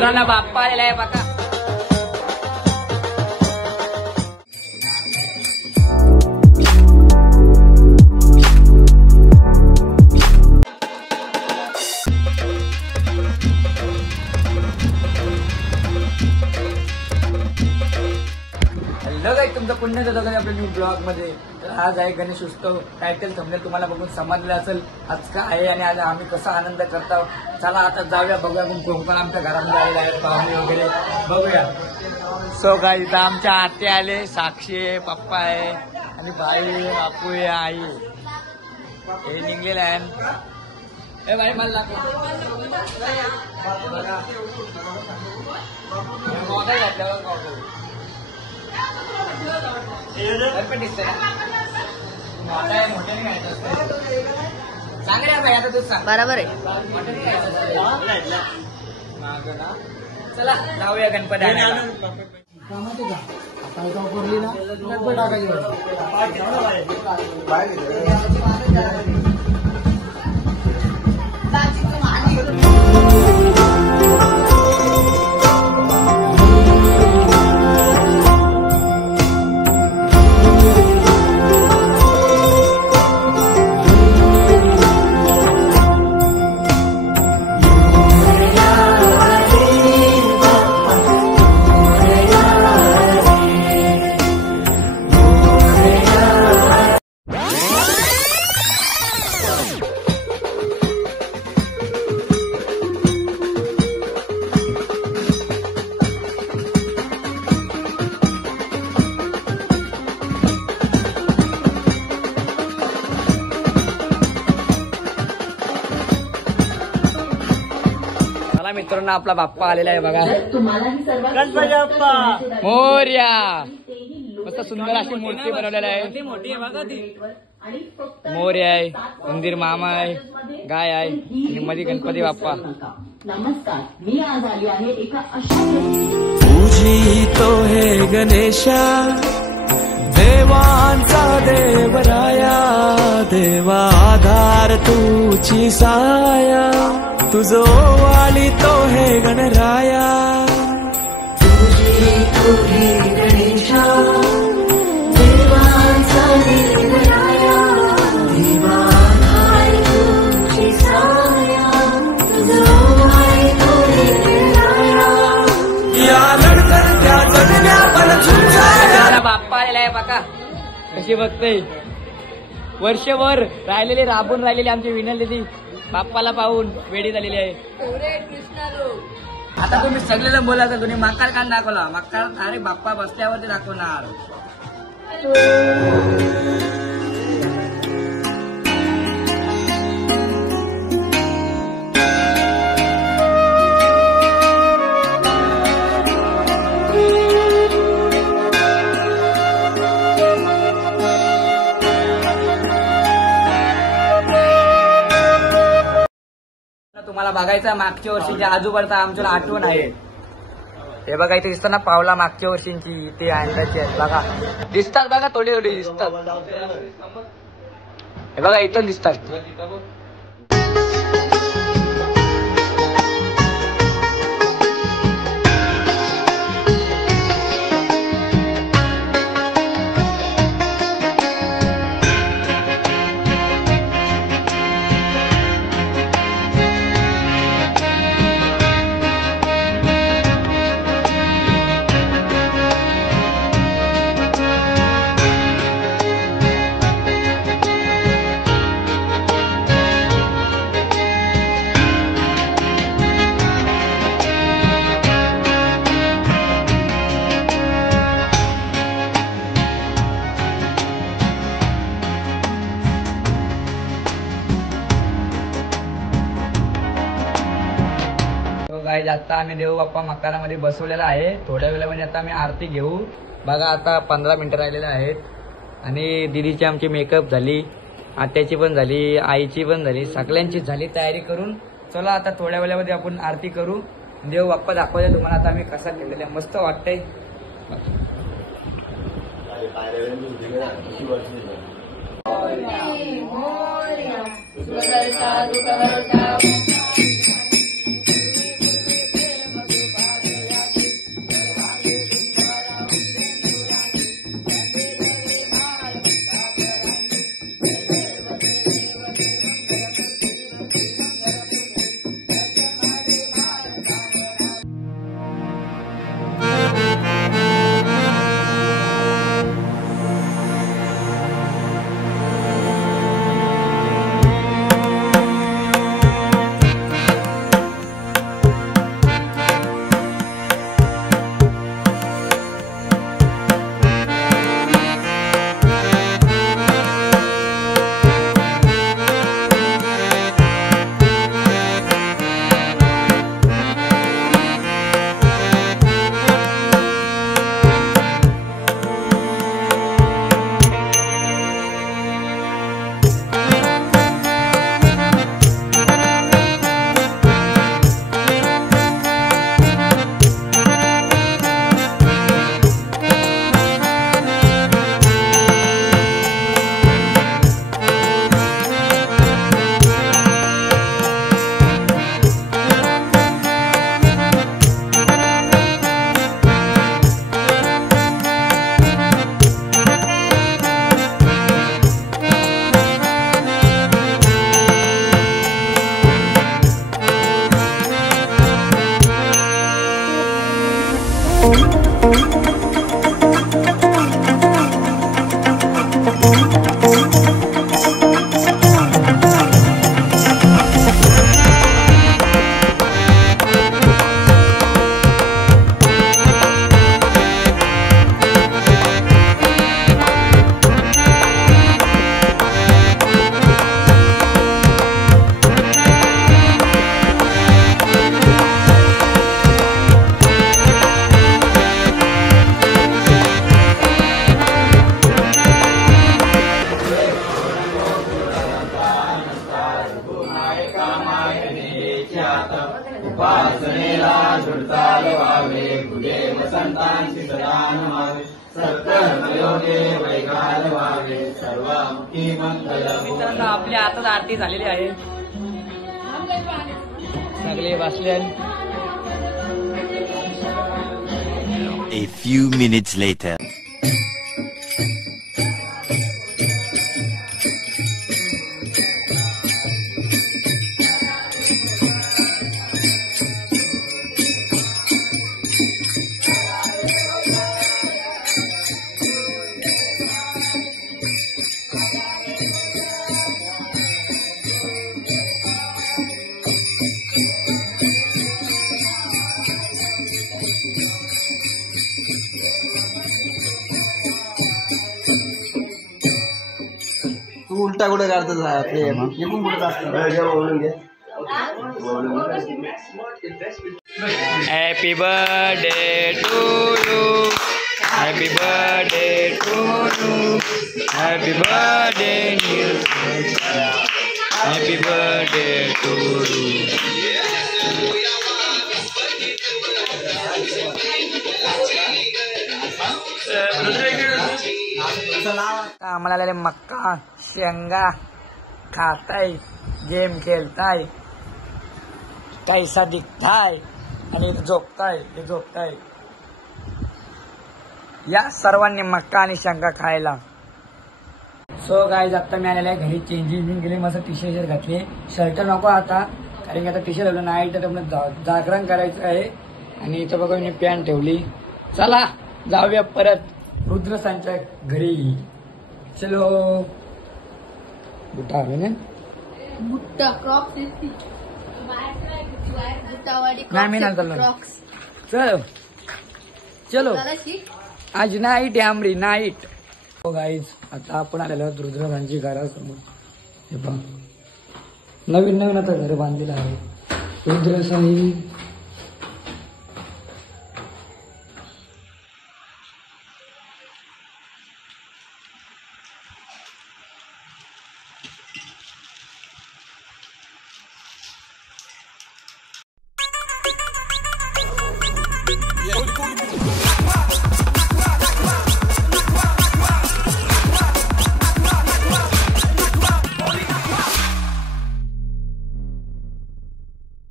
मित्रांनो बाप्पा आलेला आहे बघा. हॅलो गाईस, तुमचं पुन्हा एकदा आपल्या न्यू ब्लॉग मध्ये. तर आज आहे गणेश उत्सव. टायटल थंबनेल तुम्हाला बघून समजलं असेल आज का आहे आणि आज आम्ही कसा आनंद करतो. चला आता जाऊया, बघूया कोण आमच्या घरामध्ये आलेला आहे, पाहुणे वगैरे बघूया. सो गाईस, इथं आमच्या आते आले, साक्षी आहे, पप्पा आहे आणि भाई बापू आहे, आई हे निघलेलं आहे. ए भाई मला पण दिसतंय ना मोठा आहे, मोठ्याने घ्यायचं असतं. सांग रे भाई, आता तू सांग. बरोबर आहे, मोठ्याने घ्यायचं असतं. मागं ना, चला जाऊया गणपती आणायला. मित्रांनो आपला बाप्पा आलेला आहे बघा. गणपती बाप्पा मोरया. मस्त सुंदर अशी मूर्ती बनवलेली आहे. मोठी आहे बघा ती. मोरया आहे, उंदीर मामा आहे, गाय आहे आणि मध्ये गणपती बाप्पा. नमस्कार, मी आज आली आहे एका अशा तुझी तो हे गणेशा, देवांचा देवराया, देवा आधार तुझी साया, तुझो वाली तो हे गणराया. तुझी तो हे गणेशा, देवांचा देवराया, देवा आधार तुझी साया, तुझो वाली तो हे गणराया. या लढतरत्या जगण्या बलझुंजाया. बाप्पा आलेला आहे बघा. कशी बघते, वर्षभर राहिलेली राबून राहिलेली आमची विनलेली बाप्पाला पाहून वेडी झालेली आहे. आता तुम्ही सगळेजण बोलायचं, तुम्ही मक्कार कान दाखवला. मक्कार अरे बाप्पा बसल्यावरती दाखवणार. तुम्हाला बघायचा मागच्या वर्षीच्या आजूबाजूचा आमच्याला आठवण आहे. हे बघा इथे दिसतं ना पावला मागच्या वर्षींची, ते अंदाजची आहेत बघा. दिसतात बघा, थोडी थोडी दिसतात. हे बघा इथं दिसतात. आता आम्ही देव बाप्पा मकारामध्ये बसवलेला आहे. थोड्या वेळामध्ये आता आम्ही आरती घेऊ. बघा आता 15 मिनिटं राहिलेले आहेत आणि दीदीची आमची मेकअप झाली, आत्याची पण झाली, आईची पण झाली, सगळ्यांची झाली तयारी करून. चला आता थोड्या वेळामध्ये आपण आरती करू. देव बाप्पा दाखवूया तुम्हाला आता आम्ही कसा केलेला आहे. मस्त वाटतंय. उपासनेला झुडताल व्हावे पुढे वसंतांची सदान व्हावे सत्कर्मयोगे वैगाल व्हावे सर्वमुखी मंगल. मित्रांनो आपल्या आताच आरती झालेली आहे सगळे बसले. A few minutes later. तू उलटा कुठे काढतो एकूण कुठे काढतो. Happy birthday to you happy birthday to you happy birthday happy birthday to you. आम्हाला आलेले मक्का शेंगा खाताय गेम खेळताय कैसा दिखताय आणि झोपताय हे झोपताय. या सर्वांनी मक्का आणि शेंगा खायला. सो गाईज आता मी आलेला आहे घरी चेंजिंग केली मस्त टी शर्ट घातली शर्ट नको आता कारण की आता टी शर्ट लावलं नाईट जागरण करायचं आहे आणि इथं बघा मी पॅन्ट ठेवली. चला जाऊया परत रुद्रसांच्या घरी. चलो बुटा हवे ना बुट्टा क्रॉक्स नाही मी नाही चाललो. चलो चलो आज नाईट आहे आमरी नाईट. हो गाईज आता आपण आलेलो आहोत रुद्रसांची घरासमोर. हे पहा नवीन नवीन आता घर बांधलेलं आहे रुद्रसाई. Yeah.